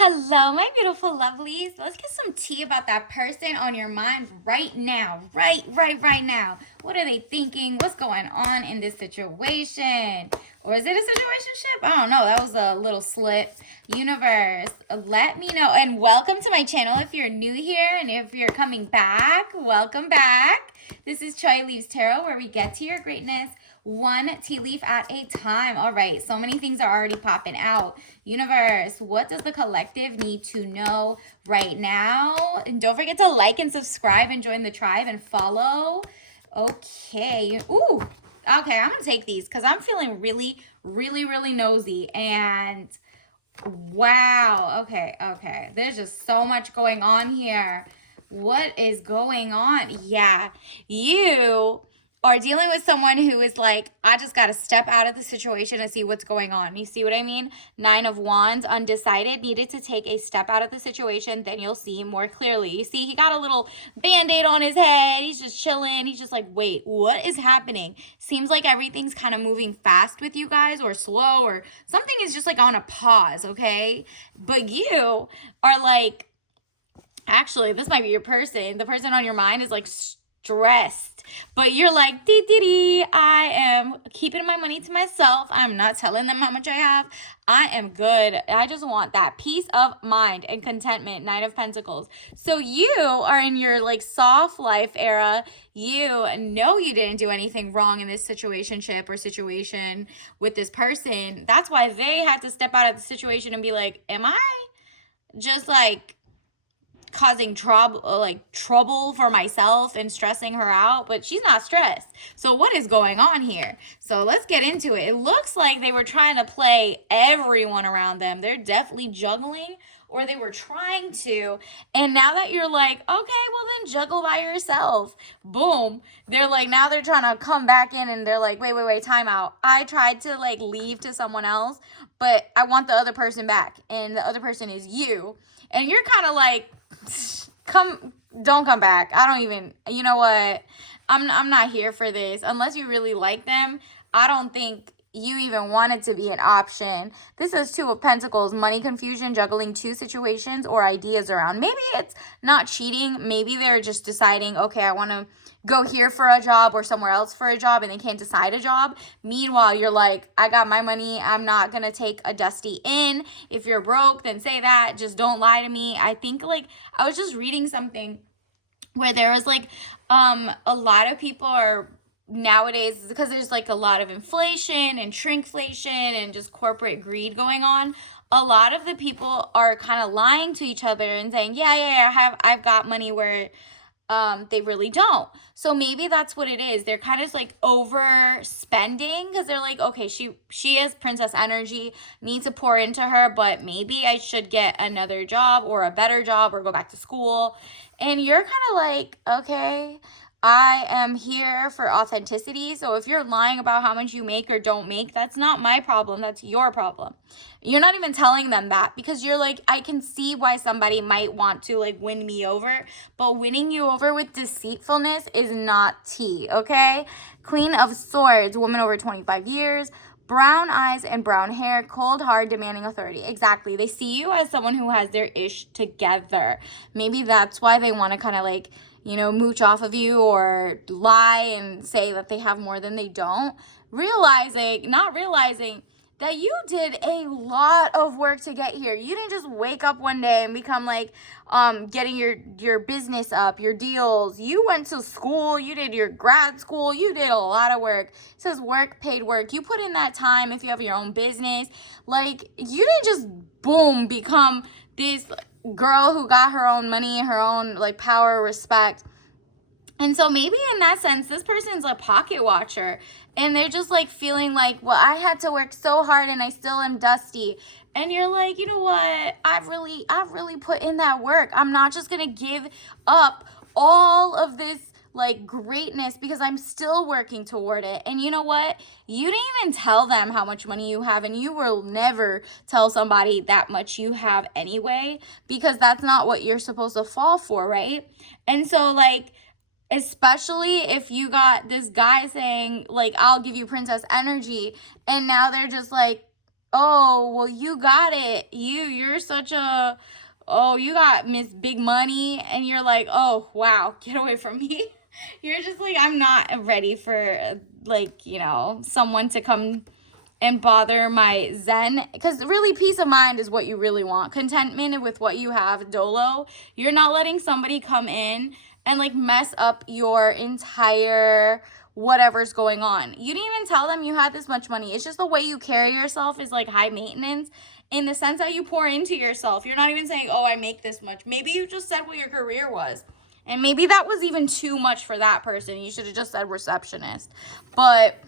Hello, my beautiful lovelies. Let's get some tea about that person on your mind right now. Right now. What are they thinking? What's going on in this situation? Or is it a situationship? I don't know. That was a little slip. Universe, let me know. And welcome to my channel if you're new here. And if you're coming back, welcome back. This is Choi Leaves Tarot, where we get to your greatness one tea leaf at a time. All right, so many things are already popping out. Universe, what does the collective need to know right now? And don't forget to like and subscribe and join the tribe and follow. Okay. Ooh. Okay, I'm going to take these because I'm feeling really nosy. And wow. Okay. There's just so much going on here. What is going on? Yeah. You are dealing with someone who is like, I just got to step out of the situation and see what's going on. You see what I mean? 9 of Wands, undecided, needed to take a step out of the situation. Then you'll see more clearly. You see, he got a little band-aid on his head. He's just chilling. He's just like, wait, what is happening? Seems like everything's kind of moving fast with you guys, or slow, or something is just like on a pause, okay? But you are like, actually, this might be your person. The person on your mind is like stressed, but you're like, I am keeping my money to myself. I'm not telling them how much I have. I am good. I just want that peace of mind and contentment. 9 of Pentacles. So you are in your like soft life era. You know you didn't do anything wrong in this situationship or situation with this person. That's why they had to step out of the situation and be like, am I just like causing trouble for myself and stressing her out? But she's not stressed. So what is going on here? So let's get into it. It looks like they were trying to play everyone around them. They're definitely juggling, or they were trying to. And now that you're like, okay, well then juggle by yourself. Boom. They're like, now they're trying to come back in and they're like, wait, time out. I tried to like leave to someone else, but I want the other person back. And the other person is you. And you're kind of like, don't come back. I don't even, you know what? I'm not here for this. Unless you really like them, I don't think you even want it to be an option. This is 2 of Pentacles, money confusion, juggling 2 situations or ideas around. Maybe it's not cheating. Maybe they're just deciding, okay, I want to go here for a job or somewhere else for a job, and they can't decide a job. Meanwhile, you're like, I got my money. I'm not going to take a dusty in. If you're broke, then say that. Just don't lie to me. I think like I was just reading something where there was like a lot of people are nowadays, because there's like a lot of inflation and shrinkflation and just corporate greed going on. A lot of the people are kind of lying to each other and saying, yeah, I've got money, where they really don't. So maybe that's what it is. They're kind of like overspending because they're like, okay, she is princess energy, need to pour into her, but maybe I should get another job or a better job or go back to school. And you're kind of like, okay, I am here for authenticity. So if you're lying about how much you make or don't make, that's not my problem. That's your problem. You're not even telling them that, because you're like, I can see why somebody might want to like win me over, but winning you over with deceitfulness is not tea, okay? Queen of Swords, woman over 25 years, brown eyes and brown hair, cold, hard, demanding authority. Exactly. They see you as someone who has their ish together. Maybe that's why they want to kind of like, you know, mooch off of you or lie and say that they have more than they don't. Not realizing that you did a lot of work to get here. You didn't just wake up one day and become like getting your business up, your deals. You went to school, you did your grad school, you did a lot of work. It says work, paid work. You put in that time if you have your own business. Like, you didn't just boom become this girl who got her own money, her own like power, respect. And so maybe in that sense, this person's a pocket watcher, and they're just like feeling like, well, I had to work so hard and I still am dusty. And you're like, you know what? I've really put in that work. I'm not just going to give up all of this like greatness because I'm still working toward it. And you know what? You didn't even tell them how much money you have, and you will never tell somebody that much you have anyway, because that's not what you're supposed to fall for, right? And so like, especially if you got this guy saying like, I'll give you princess energy, and now they're just like, oh, well, you got it. You're such a, oh, you got Miss Big Money, and you're like, oh, wow, get away from me. You're just like, I'm not ready for, like, someone to come and bother my zen, because really peace of mind is what you really want, contentment with what you have, dolo. You're not letting somebody come in and like mess up your entire whatever's going on. You didn't even tell them you had this much money. It's just the way you carry yourself is like high maintenance, in the sense that you pour into yourself. You're not even saying, oh, I make this much. Maybe you just said what your career was, and maybe that was even too much for that person. You should have just said receptionist. But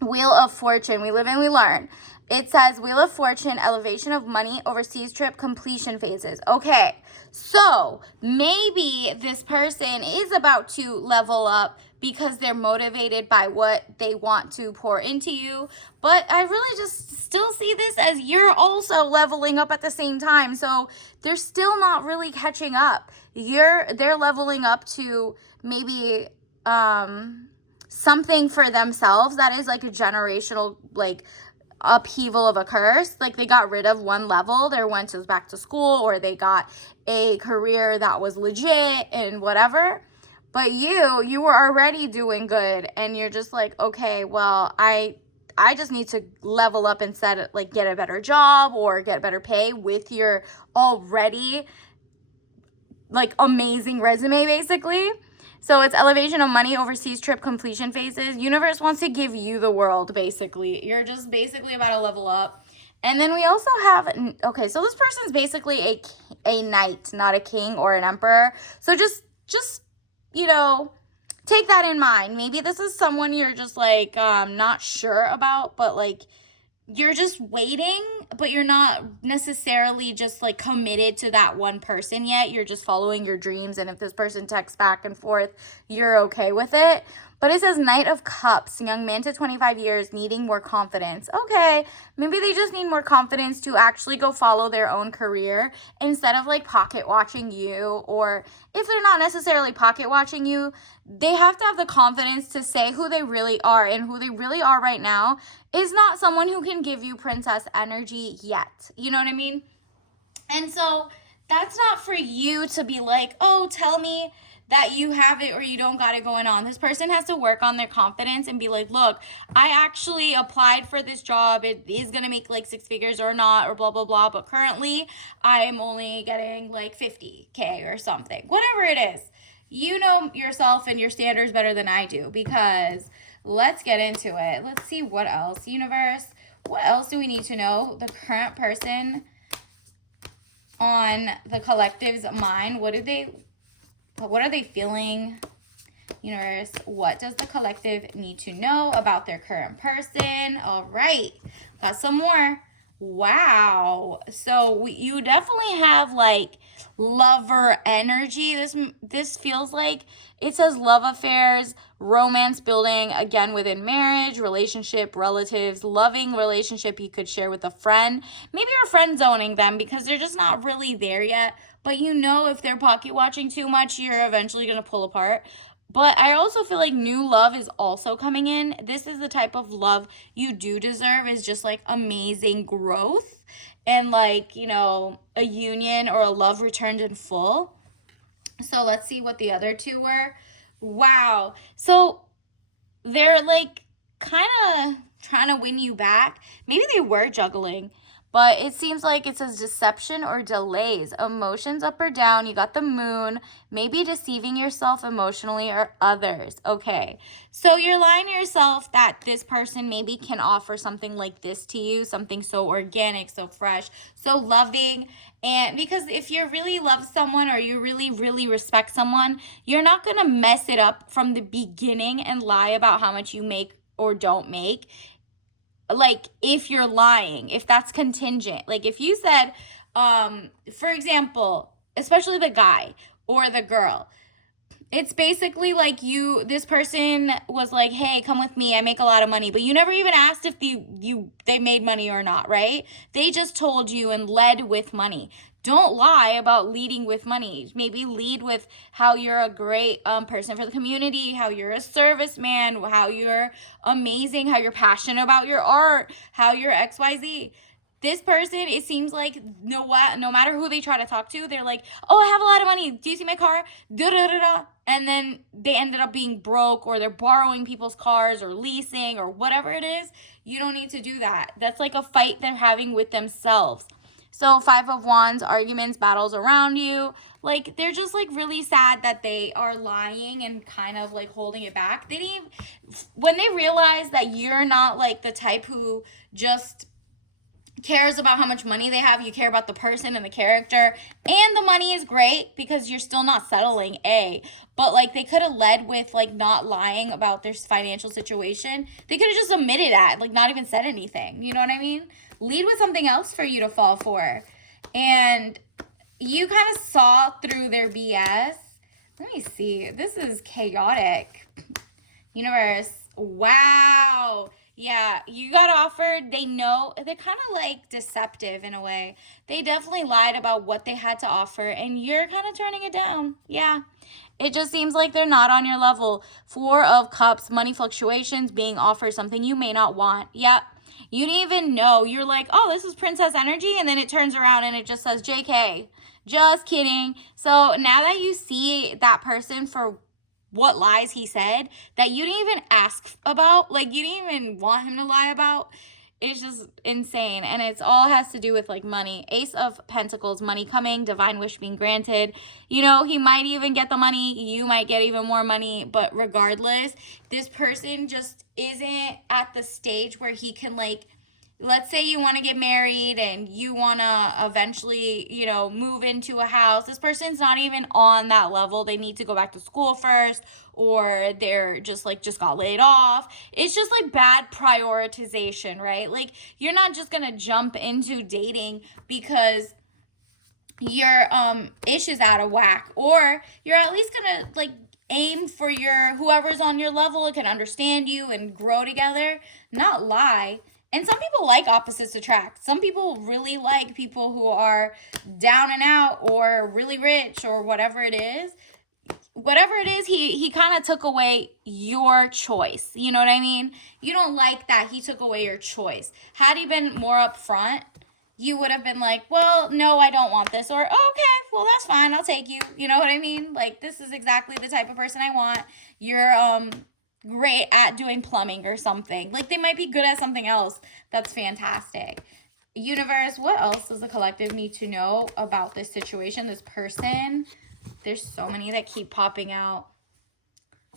Wheel of Fortune, we live and we learn. It says Wheel of Fortune, elevation of money, overseas trip, completion phases. Okay, so maybe this person is about to level up because they're motivated by what they want to pour into you. But I really just still see this as you're also leveling up at the same time. So they're still not really catching up. They're leveling up to maybe something for themselves that is like a generational like upheaval of a curse. Like they got rid of one level, they went to back to school, or they got a career that was legit and whatever. But you were already doing good, and you're just like, okay, well, I just need to level up and get a better job or get better pay with your already like amazing resume, basically. So it's elevation of money, overseas trip, completion phases. Universe wants to give you the world, basically. You're just basically about to level up. And then we also have, okay, so this person's basically a knight, not a king or an emperor. So just take that in mind. Maybe this is someone you're just like not sure about, but like you're just waiting, but you're not necessarily just like committed to that one person yet. You're just following your dreams, and if this person texts back and forth, you're okay with it. But it says Knight of Cups, young man to 25 years, needing more confidence. Okay, maybe they just need more confidence to actually go follow their own career instead of like pocket watching you. Or if they're not necessarily pocket watching you, they have to have the confidence to say who they really are, and who they really are right now is not someone who can give you princess energy yet. You know what I mean? And so that's not for you to be like, oh, tell me that you have it or you don't got it going on. This person has to work on their confidence and be like, look, I actually applied for this job. It is going to make like 6 figures or not, or blah, blah, blah. But currently I am only getting like 50K or something, whatever it is. You know yourself and your standards better than I do, because let's get into it. Let's see what else. Universe, what else do we need to know? The current person on the collective's mind. What are they feeling? Universe, what does the collective need to know about their current person? All right, got some more. Wow. So you definitely have like lover energy. This feels like it says love affairs, romance building, again within marriage, relationship, relatives, loving relationship you could share with a friend. Maybe you're friend zoning them because they're just not really there yet. But if they're pocket watching too much, you're eventually going to pull apart. But I also feel like new love is also coming in. This is the type of love you do deserve, is just like amazing growth and like, a union or a love returned in full. So let's see what the other two were. Wow. So they're like kind of trying to win you back. Maybe they were juggling. But it seems like it says deception or delays. Emotions up or down. You got the moon. Maybe deceiving yourself emotionally or others. Okay. So you're lying to yourself that this person maybe can offer something like this to you. Something so organic, so fresh, so loving. And because if you really love someone or you really, really respect someone, you're not going to mess it up from the beginning and lie about how much you make or don't make. Like if you're lying, if that's contingent, like if you said, for example, especially the guy or the girl, It's basically like this person was like, hey, come with me, I make a lot of money, but you never even asked if they made money or not, right? They just told you and led with money. Don't lie about leading with money. Maybe lead with how you're a great person for the community, how you're a serviceman, how you're amazing, how you're passionate about your art, how you're XYZ. This person, it seems like no matter who they try to talk to, they're like, oh, I have a lot of money. Do you see my car? Da da da da. And then they ended up being broke, or they're borrowing people's cars or leasing or whatever it is. You don't need to do that. That's like a fight they're having with themselves. So 5 of Wands, arguments, battles around you. Like, they're just like really sad that they are lying and kind of like holding it back. When they realize that you're not like the type who just cares about how much money they have, you care about the person and the character, and the money is great because you're still not settling, but like they could have led with like not lying about their financial situation. They could have just admitted that, like not even said anything, you know what I mean? Lead with something else for you to fall for. And you kind of saw through their BS. Let me see, this is chaotic. Universe, wow. Yeah, you got offered. They know they're kind of like deceptive in a way. They definitely lied about what they had to offer, and you're kind of turning it down. Yeah, it just seems like they're not on your level. 4 of Cups, money fluctuations, being offered something you may not want. Yep. You didn't even know. You're like, oh, this is princess energy, and then it turns around and it just says JK. Just kidding. So now that you see that person for what lies he said that you didn't even ask about, like you didn't even want him to lie about, it's just insane. And it's all has to do with like money. Ace of Pentacles, money coming, divine wish being granted. You know, he might even get the money, you might get even more money, but regardless, this person just isn't at the stage where he can, like, let's say you want to get married and you want to eventually, you know, move into a house. This person's not even on that level. They need to go back to school first, or they're just got laid off. It's just like bad prioritization, right? Like, you're not just going to jump into dating because your ish is out of whack, or you're at least going to like aim for your whoever's on your level and can understand you and grow together, not lie. And some people like opposites attract. Some people really like people who are down and out or really rich or whatever it is. Whatever it is, he kind of took away your choice. You know what I mean? You don't like that he took away your choice. Had he been more upfront, you would have been like, well, no, I don't want this. Or, oh, okay, well, that's fine. I'll take you. You know what I mean? Like, this is exactly the type of person I want. You're, great at doing plumbing or something. Like, they might be good at something else. That's fantastic. Universe, what else does the collective need to know about this situation, this person? There's so many that keep popping out.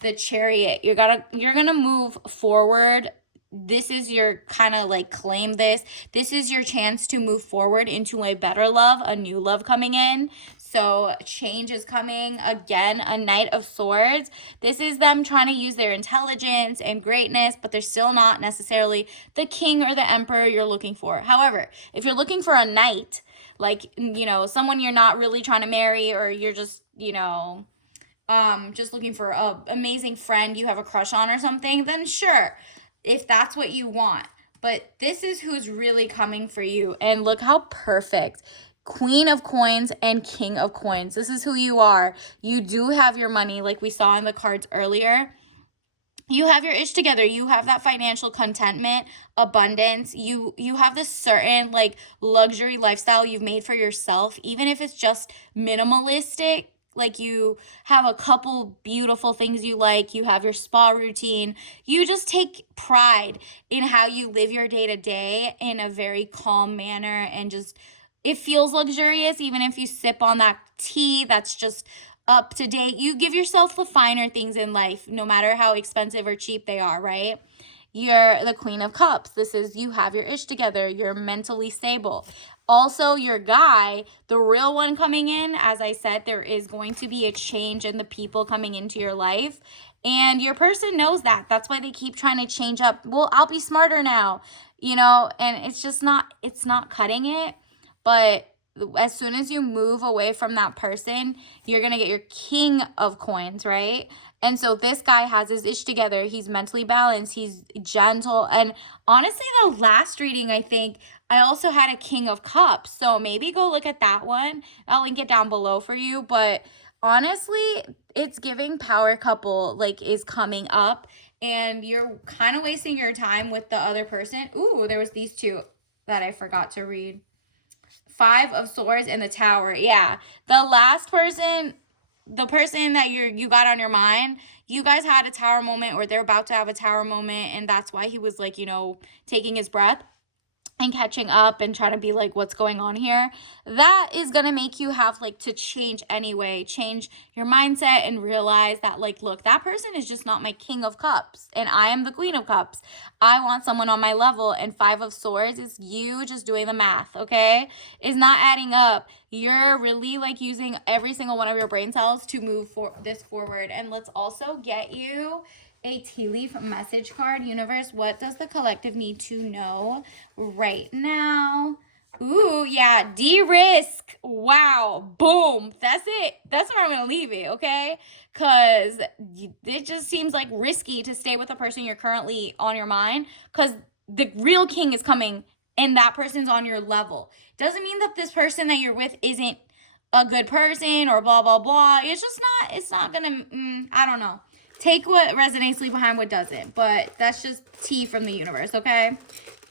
The Chariot. You're gonna move forward. This is your kind of like claim this. This is your chance to move forward into a better love, a new love coming in. So change is coming. Again, a Knight of Swords. This is them trying to use their intelligence and greatness, but they're still not necessarily the king or the emperor you're looking for. However, if you're looking for a knight, like, you know, someone you're not really trying to marry, or you're just, you know, just looking for a amazing friend you have a crush on or something, then sure, if that's what you want. But this is who's really coming for you. And look how perfect. Queen of Coins and King of Coins. This is who you are. You do have your money, like we saw in the cards earlier. You have your ish together. You have that financial contentment, abundance. You have this certain like luxury lifestyle you've made for yourself, even if it's just minimalistic. Like, you have a couple beautiful things you like. You have your spa routine. You just take pride in how you live your day to day in a very calm manner, and just, it feels luxurious even if you sip on that tea that's just up to date. You give yourself the finer things in life, no matter how expensive or cheap they are, right? You're the Queen of Cups. This is, you have your ish together. You're mentally stable. Also, your guy, the real one coming in, as I said, there is going to be a change in the people coming into your life. And your person knows that. That's why they keep trying to change up. Well, I'll be smarter now, you know, and it's just not, it's not cutting it. But as soon as you move away from that person, you're going to get your king of coins, right? And so this guy has his ish together. He's mentally balanced. He's gentle. And honestly, the last reading, I think I also had a king of cups. So maybe go look at that one. I'll link it down below for you. But honestly, it's giving power couple like is coming up. And you're kind of wasting your time with the other person. Ooh, there was these two that I forgot to read. Five of Swords and the Tower. Yeah. The last person, the person that you got on your mind, you guys had a tower moment, or they're about to have a tower moment, and that's why he was like, taking his breath and catching up and trying to be like, what's going on here? That is going to make you have like to change anyway, change your mindset and realize that like, look, that person is just not my king of cups and I am the queen of cups. I want someone on my level, and Five of Swords is you just doing the math, okay? It's not adding up. You're really like using every single one of your brain cells to move this forward. And let's also get you a tea leaf message card. Universe, what does the collective need to know right now? Ooh, yeah, de-risk. Wow, boom. That's it. That's where I'm going to leave it, okay? Because it just seems like risky to stay with a person you're currently on your mind, because the real king is coming and that person's on your level. Doesn't mean that this person that you're with isn't a good person or blah, blah, blah. It's not going to, I don't know. Take what resonates, leave behind what doesn't. But that's just tea from the universe, okay?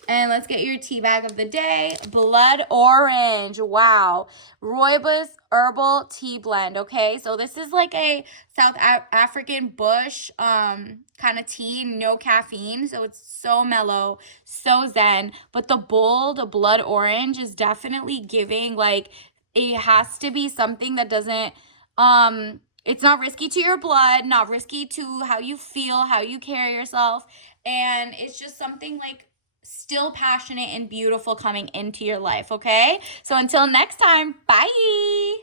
And let's get your tea bag of the day. Blood Orange. Wow. Rooibos Herbal Tea Blend, okay? So this is like a South African bush kind of tea. No caffeine. So it's so mellow, so zen. But the bold blood orange is definitely giving, like, it has to be something that doesn't... It's not risky to your blood, not risky to how you feel, how you carry yourself. And it's just something like still passionate and beautiful coming into your life, okay? So until next time, bye!